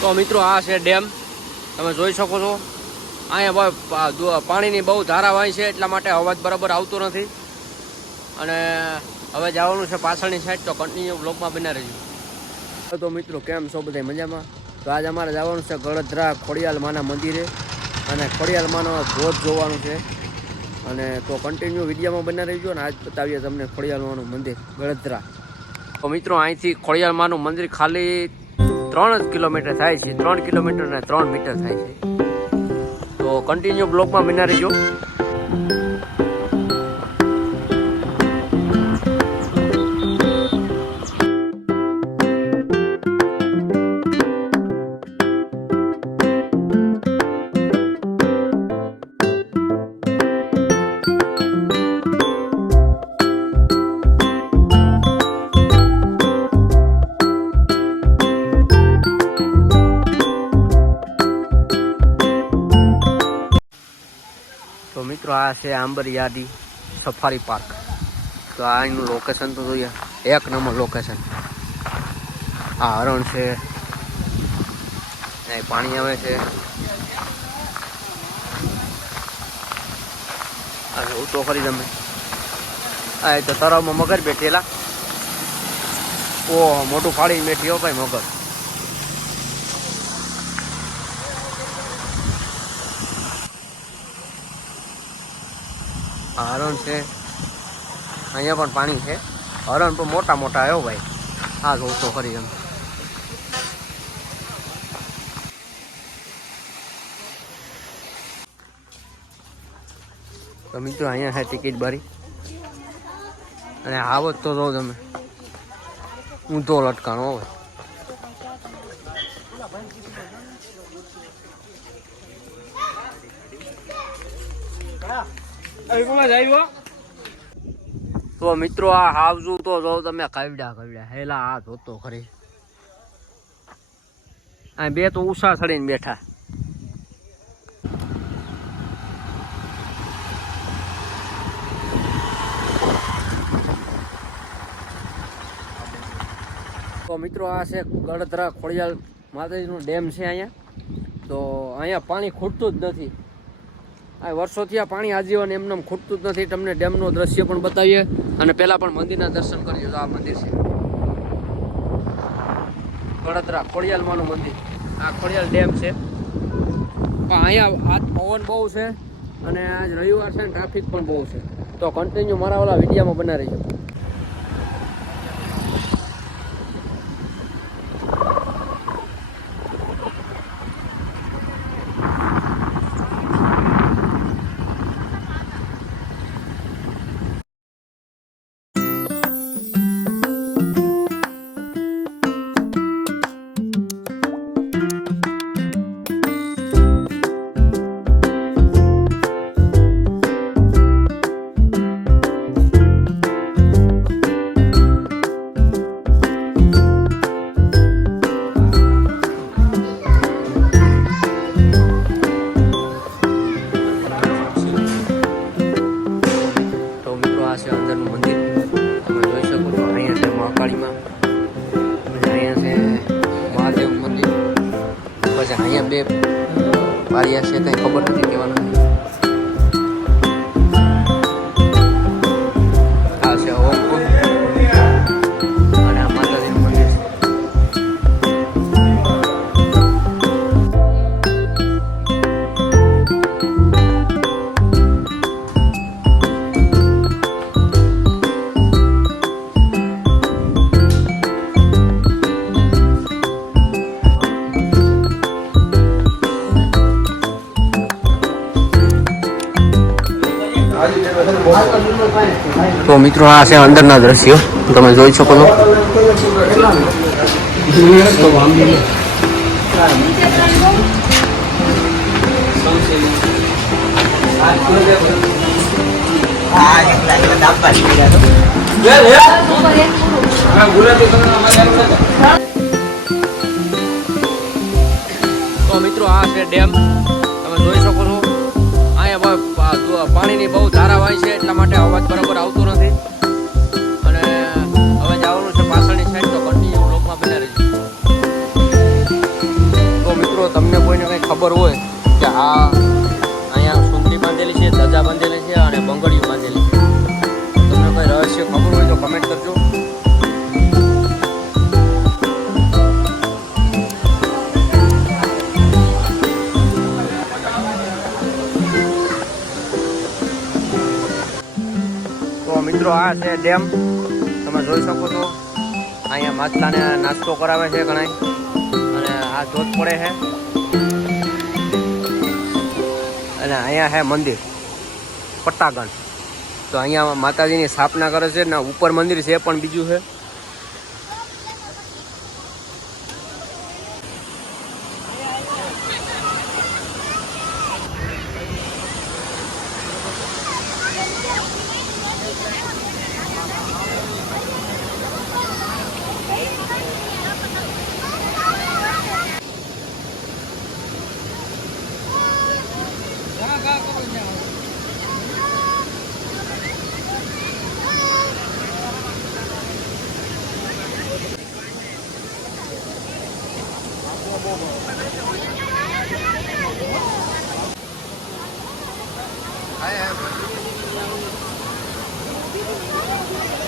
તો મિત્રો આ છે ડેમ. તમે જોઈ શકો છો. અહીંયા પાણીની બહુ ધારા વાય છે, એટલા માટે અવાજ બરાબર આવતો નથી. અને હવે જવાનું છે પાછળની સાઈડ તો કન્ટિન્યુ બ્લોકમાં બના રહીશું તો મિત્રો, કેમ છો બધા મજામાં? તો આજે અમારે જવાનું છે ગળધરા ખોડિયાલ માના મંદિરે. અને ખોડિયાલ માનો ધોધ જોવાનું છે. અને તો કન્ટિન્યુ વિડીયામાં બના રહેજો અને આજ બતાવીએ તમને ખોડિયાલ માનું મંદિર, ગળધરા. તો મિત્રો, અહીંથી ખોડિયાલ માનું મંદિર ખાલી ત્રણ જ કિલોમીટર થાય છે. ત્રણ કિલોમીટર ને ત્રણ મીટર થાય છે. તો કન્ટિન્યુ બ્લોકમાં બના રહેજો. મિત્રો, આ છે આંબરિયાદી સફારી પાર્ક. તો આ એનું લોકેશન તો જોઈએ. એક નંબર લોકેશન આ હરણ છે. અહીં પાણી આવે છે. જોવું તો ખરી તમે. આ તો તળાવમાં મગર બેઠેલા. ઓ મોટું ફાડીને બેઠી હો ભાઈ મગર. હરણ છે. અહીંયા પણ પાણી છે. હરણ પણ મોટા મોટા આવ્યો ભાઈ. આ જોઉં તો ખરી એમ. તો અહીંયા છે ટિકિટ ભરી. અને આવત તો જો તમે. ઊંધો લટકાણો હોય તો મિત્રો આ હાવજુ તો જો તમે કવડા કવડા હેલા, આ જોતો ખરી. આ બે તો ઉષા ચડીને બેઠા. તો મિત્રો આ છે ગળધરા ખોડિયાલ માતાજીનું ડેમ છે અહીંયા. તો અહીંયા પાણી ખૂટતું જ નથી. આ વર્ષોથી આ પાણી આજીવન એમને એમ ખૂટતું જ નથી. તમને ડેમનું દ્રશ્ય પણ બતાવીએ અને પહેલાં પણ મંદિરના દર્શન કરીએ. તો આ મંદિર છે. ગળતરા ખોડિયાલમાંનું મંદિર. આ ખોડિયાલ ડેમ છે. અહીંયા આજ પવન બહુ છે અને આજ રવિવાર છે ને ટ્રાફિક પણ બહુ છે. તો કન્ટિન્યુ મારા ઓલા વિડીયામાં બના રહીજો. મહાકાળીમાં અહીંયા છે મહાદેવ મંદિર. પછી અહીંયા બે પારિયા છે કંઈ ખબર નથી કહેવાનું તો મિત્રો, આ છે અંદરના દ્રશ્યો. તમે જોઈ શકો છો. તો મિત્રો, આ છે ડેમ. તમે જોઈ શકો છો. અહીંયા પાણીની બહુ ધારા હોય છે એટલા માટે અવાજ બરાબર આવતો નથી. આ છે ડેમ. તમે જોઈ શકો છો. અહીંયા માછલાને નાસ્તો કરાવે છે ઘણા અને આ જોત પડે છે. અને અહીંયા છે મંદિર, પટ્ટાગણ. તો અહીંયા માતાજીની સ્થાપના કરે છે ને ઉપર મંદિર છે પણ બીજું છે.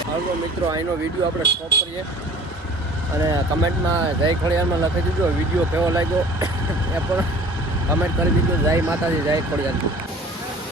હાલો મિત્રો અહીંનો વીડિયો આપણે સ્ટોપ કરીએ. અને કમેન્ટમાં જય ખોડિયારમાં લખી દીધો વીડિયો કેવો લાગ્યો? એ પણ કમેન્ટ કરી દીધો જય માતાજી, જય ખોડિયાર.